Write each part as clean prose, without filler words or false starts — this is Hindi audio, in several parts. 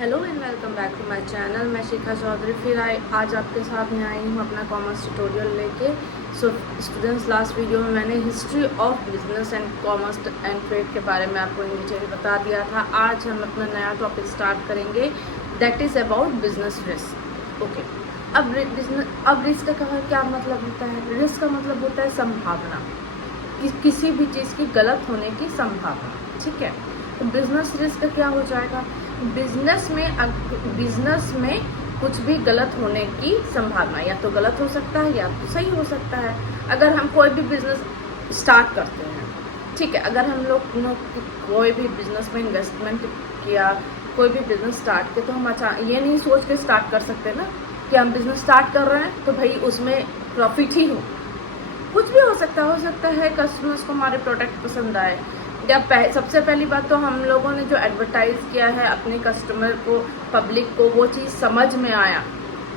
Hello and welcome back to my channel. मैं शिखा चौधरी फिर आज आपके साथ में आई हूँ अपना कॉमर्स ट्यूटोरियल लेके। सो स्टूडेंट्स, लास्ट वीडियो में मैंने history of business and commerce and trade के बारे में आपको इन डिटेल बता दिया था। आज हम अपना नया टॉपिक स्टार्ट करेंगे, that is about business risk. Okay, अब रिस्क का क्या मतलब होता है? रिस्क का मतलब होता है संभावना, किसी भी चीज़ की गलत होने की संभावना। ठीक है, तो बिजनेस रिस्क क्या हो जाएगा? बिजनेस में कुछ भी गलत होने की संभावना, या तो गलत हो सकता है या तो सही हो सकता है। अगर हम कोई भी बिजनेस स्टार्ट करते हैं, ठीक है, अगर हम लोग कोई भी बिजनेस में इन्वेस्टमेंट किया, कोई भी बिजनेस स्टार्ट किया, तो हम ये नहीं सोच के स्टार्ट कर सकते ना कि हम बिजनेस स्टार्ट कर रहे हैं तो भाई उसमें प्रॉफिट ही हो। कुछ भी हो सकता है कस्टमर्स को हमारे प्रोडक्ट पसंद आए, या सबसे पहली बात तो हम लोगों ने जो एडवर्टाइज़ किया है अपने कस्टमर को, पब्लिक को, वो चीज़ समझ में आया,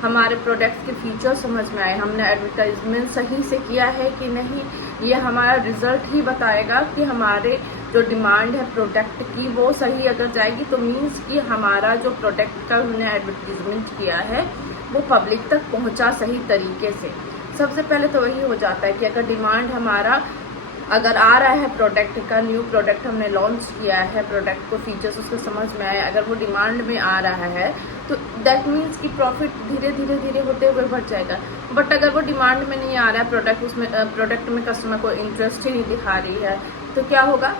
हमारे प्रोडक्ट के फीचर समझ में आए, हमने एडवर्टाइजमेंट सही से किया है कि नहीं, ये हमारा रिजल्ट ही बताएगा कि हमारे जो डिमांड है प्रोडक्ट की वो सही अगर जाएगी तो मीन्स कि हमारा जो प्रोडक्ट का हमने एडवर्टीजमेंट किया है वो पब्लिक तक पहुंचा सही तरीके से। सबसे पहले तो वही हो जाता है कि अगर डिमांड हमारा अगर आ रहा है प्रोडक्ट का, न्यू प्रोडक्ट हमने लॉन्च किया है, प्रोडक्ट को फीचर्स उसको समझ में आए, अगर वो डिमांड में आ रहा है तो दैट मीन्स कि प्रॉफिट धीरे होते हुए बढ़ जाएगा। बट अगर वो डिमांड में नहीं आ रहा है प्रोडक्ट, उसमें प्रोडक्ट में कस्टमर को इंटरेस्ट ही नहीं दिखा रही है, तो क्या होगा?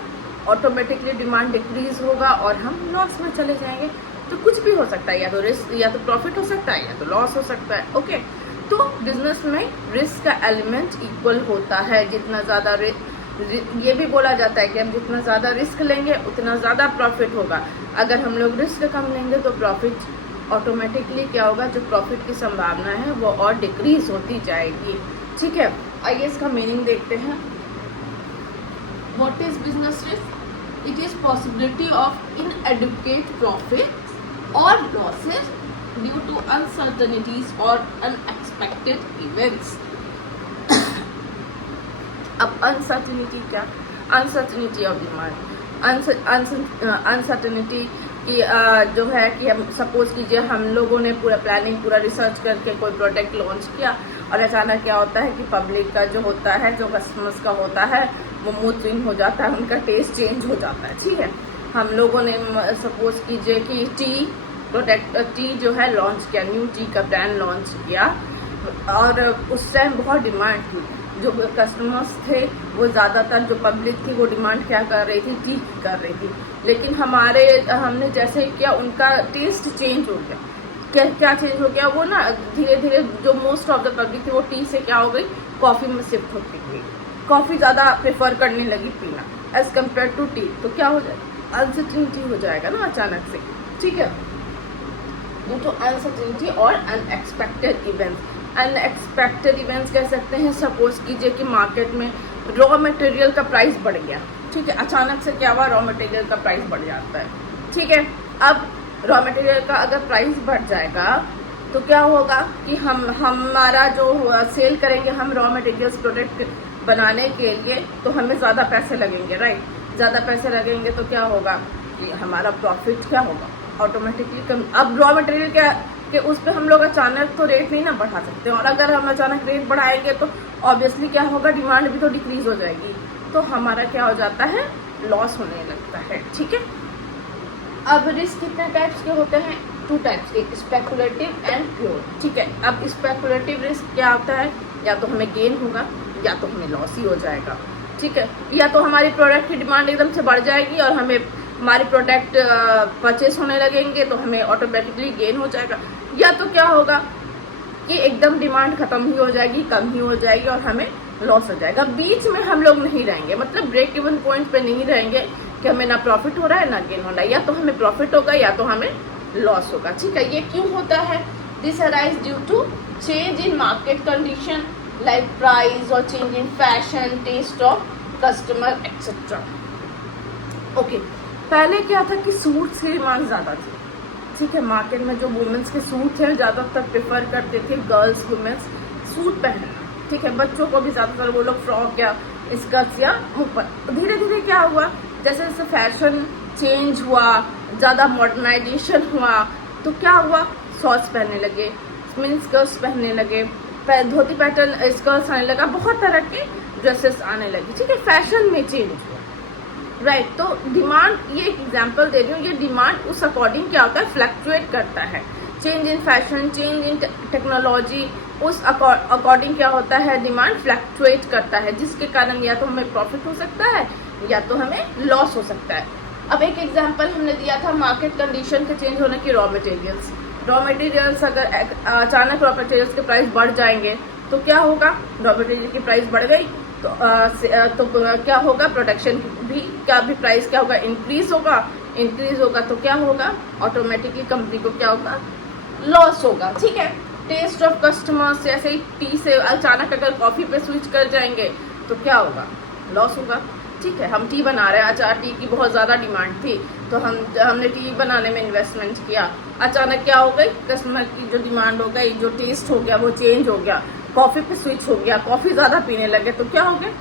ऑटोमेटिकली डिमांड डिक्रीज होगा और हम लॉस में चले जाएंगे। तो कुछ भी हो सकता है, या तो रिस्क, या तो प्रॉफिट हो सकता है, या तो लॉस हो सकता है। ओके, तो बिजनेस में रिस्क का एलिमेंट इक्वल होता है। जितना ज़्यादा ये भी बोला जाता है कि हम जितना ज़्यादा रिस्क लेंगे उतना ज़्यादा प्रॉफिट होगा। अगर हम लोग रिस्क कम लेंगे तो प्रॉफिट ऑटोमेटिकली क्या होगा, जो प्रॉफिट की संभावना है वो और डिक्रीज होती जाएगी। ठीक है, आइए इसका मीनिंग देखते हैं। What is business risk? It is possibility of inadequate profit और लॉसेस ड्यू टू अनसर्टेनिटीज और अनएक्सपेक्टेड इवेंट्स। अब अनसर्टेनिटी क्या? अनसर्टेनिटी ऑफ डिमांड, अनसर्टेनिटी की जो है कि हम सपोज कीजिए हम लोगों ने पूरा प्लानिंग, पूरा रिसर्च करके कोई प्रोडक्ट लॉन्च किया और अचानक क्या होता है कि पब्लिक का जो होता है, जो कस्टमर्स का होता है, वो मूड स्विंग हो जाता है, उनका टेस्ट चेंज हो जाता है। ठीक है, हम लोगों ने सपोज कीजिए कि टी जो है लॉन्च किया, न्यू टी का ब्रांड लॉन्च किया और उस टाइम बहुत डिमांड थी। जो कस्टमर्स थे वो ज़्यादातर, जो पब्लिक थी वो डिमांड क्या कर रही थी? टी कर रही थी। लेकिन हमने जैसे किया उनका टेस्ट चेंज हो गया। क्या चेंज हो गया? वो ना धीरे जो मोस्ट ऑफ द पब्लिक थी वो टी से क्या हो गई, कॉफ़ी में शिफ्ट होती गई, कॉफ़ी ज़्यादा प्रेफर करने लगी पीना एज कम्पेयर टू टी। तो क्या हो जाएगा? अनसर्टेनिटी हो जाएगा ना अचानक से। ठीक है, ड्यू टू अनसर्टेनिटी और अनएक्सपेक्टेड इवेंट्स। अनएक्सपेक्टेड इवेंट्स कह सकते हैं, सपोज कीजिए कि मार्केट में रॉ मटेरियल का प्राइस बढ़ गया। ठीक है, अचानक से क्या हुआ, रॉ मटेरियल का प्राइस बढ़ जाता है। ठीक है, अब रॉ मटेरियल का अगर प्राइस बढ़ जाएगा तो क्या होगा कि हमारा जो सेल करेंगे हम रॉ मटेरियल्स प्रोडक्ट बनाने के लिए, तो हमें ज़्यादा पैसे लगेंगे, राइट? ज़्यादा पैसे लगेंगे तो क्या होगा कि हमारा प्रॉफिट क्या होगा, ऑटोमेटिकली कम। अब रॉ मटेरियल क्या कि उस पर हम लोग अचानक तो रेट नहीं ना बढ़ा सकते, और अगर हम अचानक रेट बढ़ाएंगे तो ऑब्वियसली क्या होगा, डिमांड भी तो डिक्रीज हो जाएगी, तो हमारा क्या हो जाता है, लॉस होने लगता है। ठीक है, अब रिस्क कितने टाइप्स के होते हैं? 2 टाइप्स के, स्पेकुलेटिव एंड प्योर। ठीक है, अब स्पेकुलेटिव रिस्क क्या होता है? या तो हमें गेन होगा या तो हमें लॉस ही हो जाएगा। ठीक है, या तो हमारी प्रोडक्ट की डिमांड एकदम से बढ़ जाएगी और हमारे प्रोडक्ट परचेस होने लगेंगे तो हमें ऑटोमेटिकली गेन हो जाएगा, या तो क्या होगा कि एकदम डिमांड खत्म ही हो जाएगी, कम ही हो जाएगी और हमें लॉस हो जाएगा। बीच में हम लोग नहीं रहेंगे, मतलब ब्रेक इवन पॉइंट पे नहीं रहेंगे कि हमें ना प्रॉफिट हो रहा है ना गेन हो रहा है, या तो हमें प्रॉफिट होगा या तो हमें लॉस होगा। ठीक है, ये क्यों होता है? This arise due to change in market condition like price और change in fashion, taste of customer etcetera. Okay, पहले क्या था कि सूट्स की डिमांड ज़्यादा थी। ठीक है, मार्केट में जो वुमेन्स के सूट थे ज़्यादातर प्रेफर करते थे गर्ल्स, वुमेन्स सूट पहनना। ठीक है, बच्चों को भी ज़्यादातर वो लोग फ्रॉक या स्कर्ट्स या ऊपर। धीरे क्या हुआ, जैसे जैसे फैशन चेंज हुआ, ज़्यादा मॉडर्नाइजेशन हुआ तो क्या हुआ, शॉर्ट्स पहनने लगे, मिनी स्कर्ट्स पहनने लगे, धोती पैटर्न स्कर्ट्स आने लगा, बहुत तरह के ड्रेसेस आने लगी, ठीक है, फैशन में चेंज हुआ, राइट। तो डिमांड, ये एक एग्जांपल दे रही हूँ, ये डिमांड उस अकॉर्डिंग क्या होता है, फ्लक्चुएट करता है। Change in fashion, change in technology, उस अकॉर्डिंग क्या होता है, डिमांड फ्लक्चुएट करता है, जिसके कारण या तो हमें प्रॉफिट हो सकता है या तो हमें लॉस हो सकता है। अब एक एग्जांपल हमने दिया था मार्केट कंडीशन के चेंज होने की, रॉ मटेरियल्स अगर अचानक रॉ मटेरियल्स के प्राइस बढ़ जाएंगे तो क्या होगा, रॉ मटेरियल की प्राइस बढ़ गई तो क्या होगा, प्रोडक्शन का भी प्राइस क्या होगा, इंक्रीज होगा तो क्या होगा, ऑटोमेटिकली कंपनी को क्या होगा, लॉस होगा, ठीक है। टेस्ट ऑफ कस्टमर्स, जैसे ही टी से अचानक अगर कॉफी पे स्विच कर जाएंगे तो क्या होगा, लॉस होगा, ठीक है। हम टी बना रहे हैं, अच्छा टी की बहुत ज़्यादा डिमांड थी तो हमने टी बनाने में इन्वेस्टमेंट किया, अचानक क्या हो गई, कस्टमर की जो डिमांड हो गई, जो टेस्ट हो गया वो चेंज हो गया, कॉफ़ी पे स्विच हो गया, कॉफ़ी ज़्यादा पीने लगे तो क्या हो गया,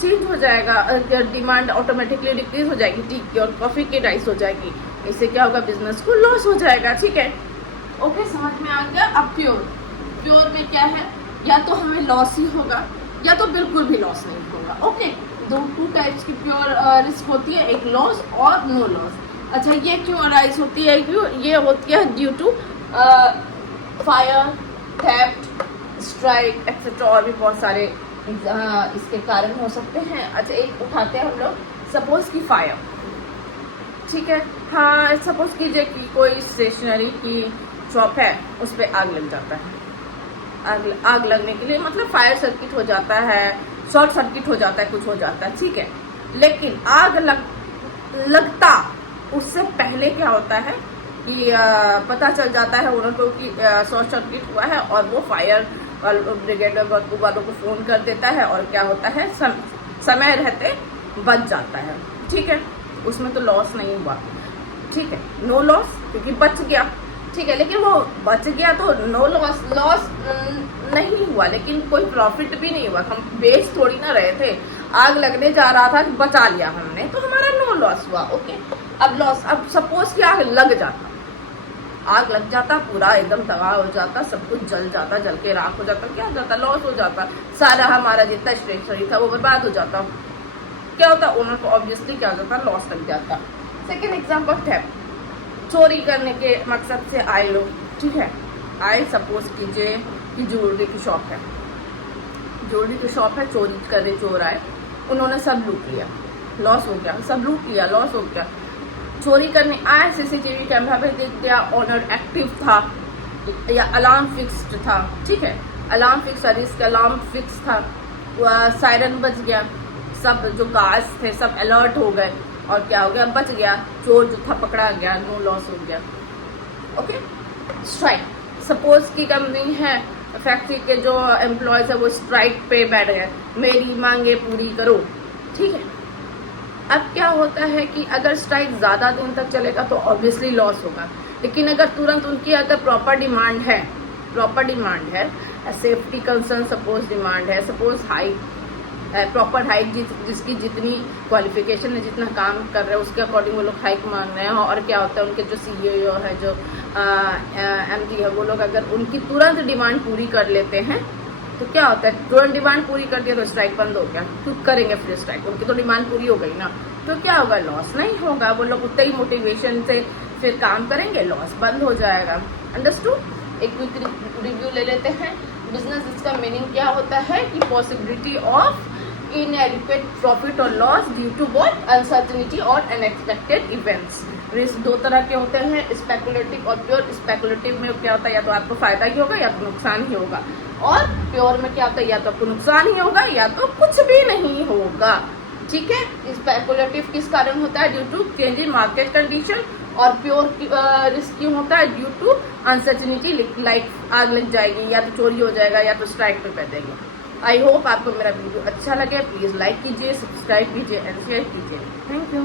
चेंज हो जाएगा, डिमांड ऑटोमेटिकली डिक्रीज हो जाएगी टी की और कॉफ़ी की राइस हो जाएगी, इससे क्या होगा, बिजनेस को लॉस हो जाएगा, ठीक है। ओके, समझ में आ गया। अब प्योर में क्या है, या तो हमें लॉस ही होगा या तो बिल्कुल भी लॉस नहीं होगा, ओके। टू टाइप्स की प्योर रिस्क होती है, एक लॉस और नो लॉस। अच्छा, ये क्यों अराइज होती है, क्यों ये होती है, due to fire, theft, strike etcetera, और भी बहुत सारे इसके कारण हो सकते हैं। अच्छा, एक उठाते हैं हम लोग, सपोज की फायर, ठीक है, हाँ, सपोज कीजिए कि कोई स्टेशनरी की शॉप है, उस पर आग लग जाता है, आग लगने के लिए मतलब फायर सर्किट हो जाता है, शॉर्ट सर्किट हो जाता है, कुछ हो जाता है, ठीक है। लेकिन आग लगता उससे पहले क्या होता है कि पता चल जाता है ओनर को कि शॉर्ट सर्किट हुआ है और वो फायर ब्रिगेड वालों को फोन कर देता है और क्या होता है, समय रहते बच जाता है, ठीक है। उसमें तो लॉस नहीं हुआ, ठीक है, नो लॉस, क्योंकि बच गया, ठीक है। लेकिन वो बच गया तो नो लॉस नहीं हुआ, लेकिन कोई प्रॉफिट भी नहीं हुआ, हम बेच थोड़ी ना रहे थे, आग लगने जा रहा था, बचा लिया हमने तो हमारा नो लॉस हुआ, ओके। अब लॉस, अब सपोज कि आग लग जाता, पूरा एकदम तबाह हो जाता, सब कुछ जल जाता, जल के राख हो जाता, क्या हो जाता, लॉस हो जाता, सारा हमारा जितना स्टेशनरी था वो बर्बाद हो जाता, क्या होता, ओनर को ऑब्वियसली क्या हो जाता, लॉस लग जाता। सेकेंड एग्जाम्पल थेफ्ट, चोरी करने के मकसद से आए लोग, ठीक है, आए, सपोज कीजिए कि ज्वेलरी की शॉप है, चोरी कर रहे चोर आए, उन्होंने सब लूट लिया, लॉस हो गया, सब लूट लिया, लॉस हो गया। चोरी करने आए, सीसीटीवी कैमरा पे देख दिया, ऑनर एक्टिव था या अलार्म फिक्स्ड था, ठीक है, alarm fix, risk alarm fix था, सायरन बज गया, सब जो गार्ड्स थे सब अलर्ट हो गए और क्या हो गया, बच गया, चोर जो था पकड़ा गया, नो लॉस हो गया, ओके। स्ट्राइक, सपोज की कंपनी है, फैक्ट्री के जो एम्प्लॉयज है वो स्ट्राइक पे बैठ गए, मेरी मांगे पूरी करो, ठीक है। अब क्या होता है कि अगर स्ट्राइक ज़्यादा दिन तक चलेगा तो ऑब्वियसली लॉस होगा, लेकिन अगर तुरंत उनकी अगर प्रॉपर डिमांड है, सेफ्टी कंसर्न सपोज डिमांड है, सपोज हाइट, प्रॉपर हाइक, जिसकी जितनी क्वालिफिकेशन है, जितना काम कर रहे हैं उसके अकॉर्डिंग वो लोग हाइक मांग रहे हैं, और क्या होता है उनके जो सीईओ है, जो एमडी है, वो लोग अगर उनकी तुरंत डिमांड पूरी कर लेते हैं तो क्या होता है, तुरंत डिमांड पूरी कर दिया तो स्ट्राइक बंद हो गया, क्यों करेंगे फिर स्ट्राइक, उनकी तो डिमांड पूरी हो गई ना, तो क्या होगा, लॉस नहीं होगा, वो लोग उतने ही मोटिवेशन से फिर काम करेंगे, लॉस बंद हो जाएगा। अंडरस्टूड। एक क्विक रिव्यू ले लेते हैं। बिजनेस, इसका मीनिंग क्या होता है कि possibility of inadequate profit or loss due to both uncertainty और unexpected events। रिस्क दो तरह के होते हैं, स्पेकुलेटिव और प्योर। स्पेकुलेटिव में क्या होता है, या तो आपको फायदा ही होगा या तो नुकसान ही होगा, और प्योर में क्या होता है, या तो आपको नुकसान ही होगा या तो कुछ भी नहीं होगा, ठीक है। स्पेकुलेटिव किस कारण होता है, due to change in market condition, और प्योर रिस्क क्यों होता है, ड्यू टू अनसर्टेनिटी, लाइक आग लग जाएगी या तो चोरी हो जाएगा या तो स्ट्राइक पे बैठेंगे। आई होप आपको मेरा वीडियो अच्छा लगे। प्लीज़ लाइक कीजिए, सब्सक्राइब कीजिए एंड शेयर कीजिए। Thank you.